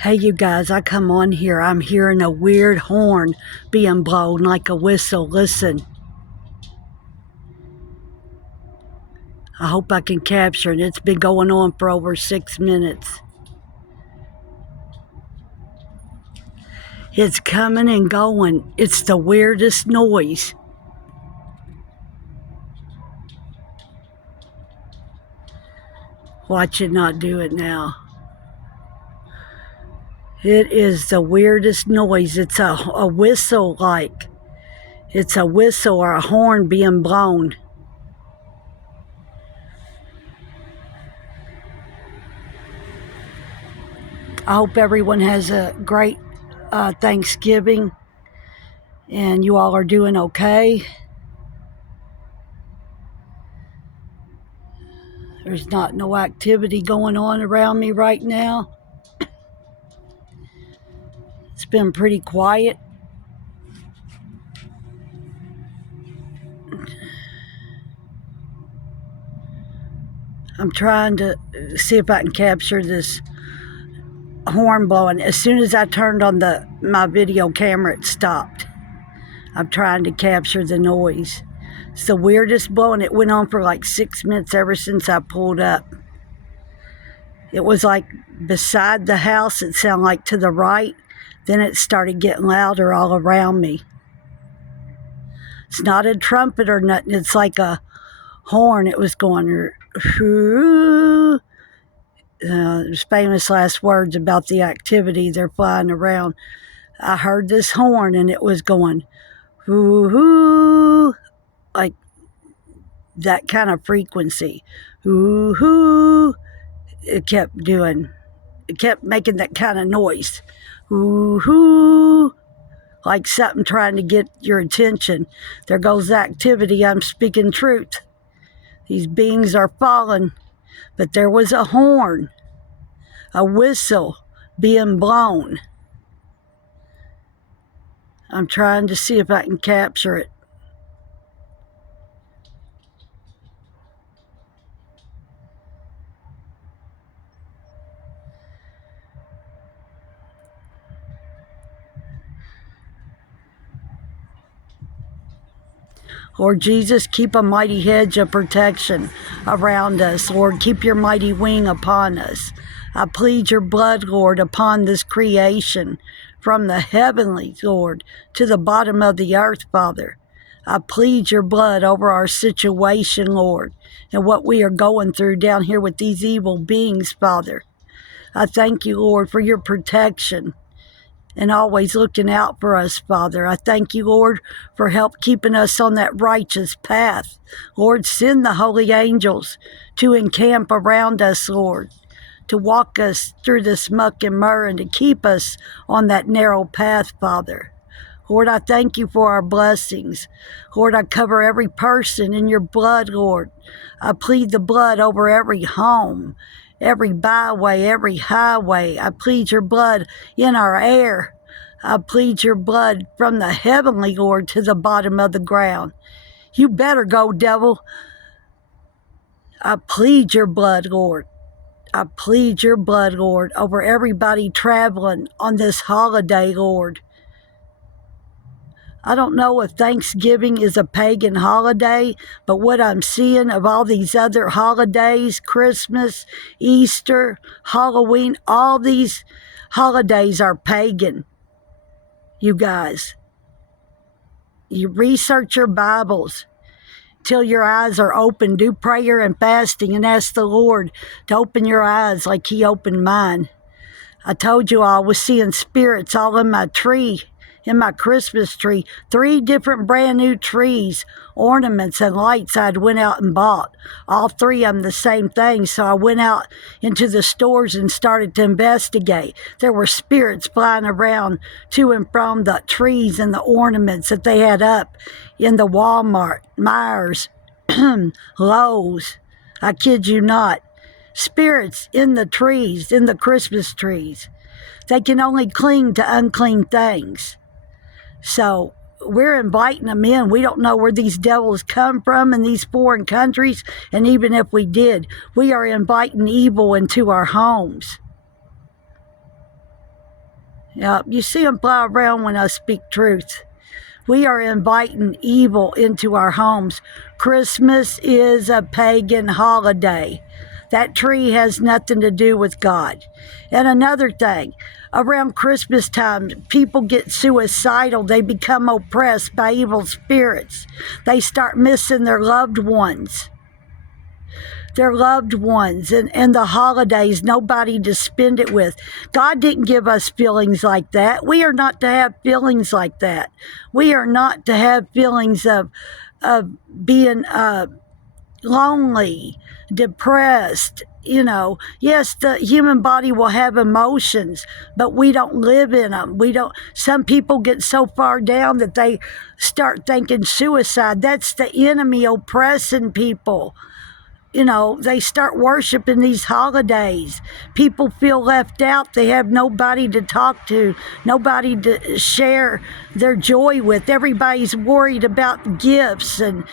Hey you guys, I come on here. I'm hearing a weird horn being blown like a whistle. Listen. I hope I can capture it. It's been going on for over 6 minutes. It's coming and going. It's the weirdest noise. Watch it not do it now. It is the weirdest noise. It's a whistle like. It's a whistle or a horn being blown. I hope everyone has a great Thanksgiving and you all are doing okay. There's not no activity going on around me right now. It's been pretty quiet. I'm trying to see if I can capture this horn blowing. As soon as I turned on my video camera, it stopped. I'm trying to capture the noise. It's the weirdest blowing. It went on for like 6 minutes ever since I pulled up. It was like beside the house. It sounded like to the right. Then it started getting louder all around me. It's not a trumpet or nothing. It's like a horn. It was going... There's famous last words about the activity they're flying around. I heard this horn and it was going hoo, like that kind of frequency. Hoo. It kept making that kind of noise. Hoo, like something trying to get your attention. There goes the activity. I'm speaking truth. These beings are fallen. But there was a horn, a whistle being blown. I'm trying to see if I can capture it. Lord Jesus, keep a mighty hedge of protection around us. Lord, keep your mighty wing upon us. I plead your blood, Lord, upon this creation, from the heavenlies, Lord, to the bottom of the earth, Father. I plead your blood over our situation, Lord, and what we are going through down here with these evil beings, Father. I thank you, Lord, for your protection and always looking out for us, Father. I thank you, Lord, for help keeping us on that righteous path. Lord, send the holy angels to encamp around us, Lord, to walk us through this muck and mire and to keep us on that narrow path, Father. Lord, I thank you for our blessings. Lord, I cover every person in your blood, Lord. I plead the blood over every home, every byway, every highway. I plead your blood in our air. I plead your blood from the heavenly, Lord, to the bottom of the ground. You better go, devil. I plead your blood, Lord. I plead your blood, Lord, over everybody traveling on this holiday, Lord. I don't know if Thanksgiving is a pagan holiday, but what I'm seeing of all these other holidays, Christmas, Easter, Halloween, all these holidays are pagan, you guys. You research your Bibles till your eyes are open. Do prayer and fasting and ask the Lord to open your eyes like he opened mine. I told you I was seeing spirits all in my tree. In my Christmas tree, 3 different brand new trees, ornaments and lights I'd went out and bought. All 3 of them the same thing. So I went out into the stores and started to investigate. There were spirits flying around to and from the trees and the ornaments that they had up in the Walmart, Myers, Lowe's. I kid you not. Spirits in the trees, in the Christmas trees. They can only cling to unclean things. So we're inviting them in. We don't know where these devils come from in these foreign countries. And even if we did, we are inviting evil into our homes. Yeah, you see them fly around when I speak truth. We are inviting evil into our homes. Christmas is a pagan holiday. That tree has nothing to do with God. And another thing, around Christmas time, people get suicidal. They become oppressed by evil spirits. They start missing their loved ones. And the holidays, nobody to spend it with. God didn't give us feelings like that. We are not to have feelings like that. We are not to have feelings of being lonely, depressed. Yes, the human body will have emotions, but we don't live in them. Some people get so far down that they start thinking suicide. That's the enemy oppressing people. They start worshiping these holidays. People feel left out. They have nobody to talk to, nobody to share their joy with. Everybody's worried about gifts, and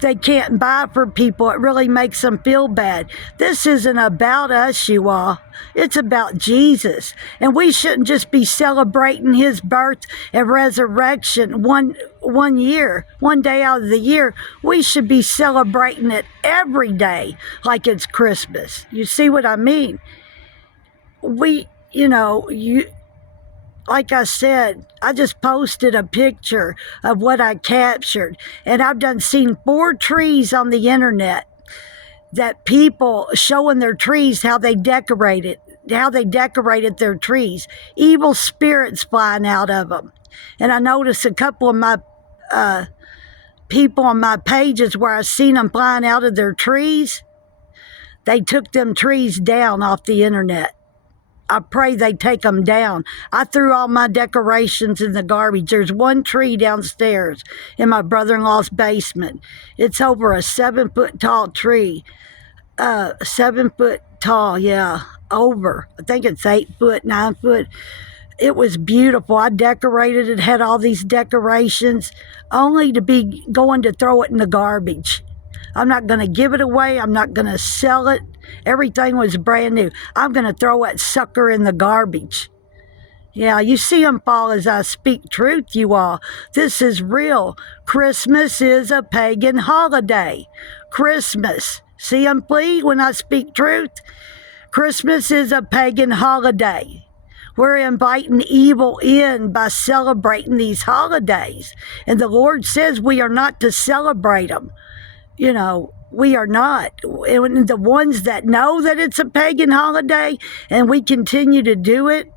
they can't buy for people. It really makes them feel bad. This isn't about us, you all. It's about Jesus. And we shouldn't just be celebrating his birth and resurrection one day out of the year. We should be celebrating it every day like it's Christmas. You see what I mean? Like I said, I just posted a picture of what I captured, and I've done seen 4 trees on the internet that people showing their trees, how they decorated their trees. Evil spirits flying out of them. And I noticed a couple of my people on my pages where I seen them flying out of their trees. They took them trees down off the internet. I pray they take them down. I threw all my decorations in the garbage. There's one tree downstairs in my brother-in-law's basement. It's over a 7-foot tall tree. 7 foot tall, yeah, over. I think it's 8 foot, 9 foot. It was beautiful. I decorated it, had all these decorations, only to be going to throw it in the garbage. I'm not going to give it away. I'm not going to sell it. Everything was brand new. I'm going to throw that sucker in the garbage. Yeah, you see them fall as I speak truth, you all. This is real. Christmas is a pagan holiday. Christmas. See them flee when I speak truth? Christmas is a pagan holiday. We're inviting evil in by celebrating these holidays. And the Lord says we are not to celebrate them. We are not. And the ones that know that it's a pagan holiday and we continue to do it,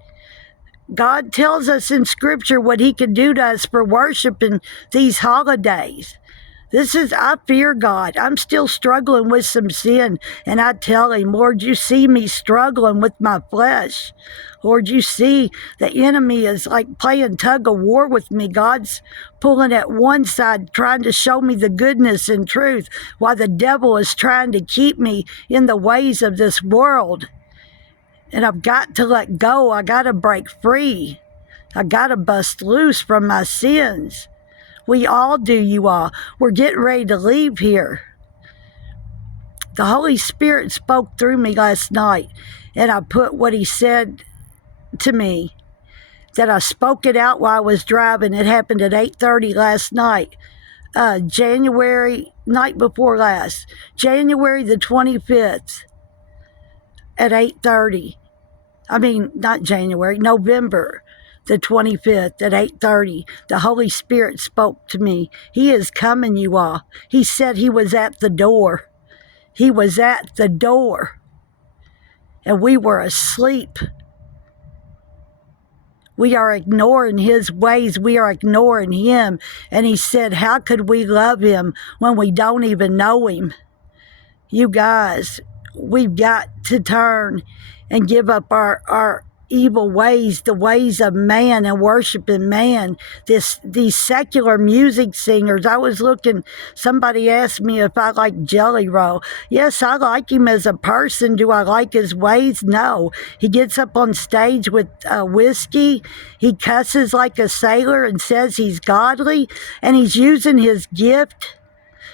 God tells us in Scripture what he can do to us for worshiping these holidays. I fear God. I'm still struggling with some sin. And I tell him, Lord, you see me struggling with my flesh. Lord, you see the enemy is like playing tug of war with me. God's pulling at one side, trying to show me the goodness and truth, while the devil is trying to keep me in the ways of this world. And I've got to let go. I got to break free. I got to bust loose from my sins. We all do, you all. We're getting ready to leave here. The Holy Spirit spoke through me last night, and I put what he said to me, that I spoke it out while I was driving. It happened at 8:30 last night, night before last, January the 25th at 8:30. November the 25th at 8:30, the Holy Spirit spoke to me. He is coming, you all. He said he was at the door. He was at the door. And we were asleep. We are ignoring his ways. We are ignoring him. And he said, how could we love him when we don't even know him? You guys, we've got to turn and give up our evil ways, the ways of man, and worshiping man. These secular music singers. I was looking, somebody asked me if I like Jelly Roll. Yes, I like him as a person. Do I like his ways? No. He gets up on stage with whiskey. He cusses like a sailor and says he's godly, and he's using his gift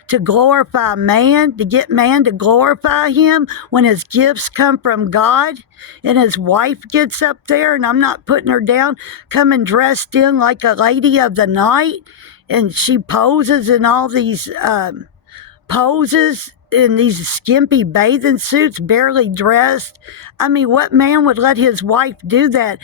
to glorify man, to get man to glorify him when his gifts come from God. And his wife gets up there, and I'm not putting her down, coming dressed in like a lady of the night, and she poses in all these poses in these skimpy bathing suits, barely dressed. I mean, what man would let his wife do that?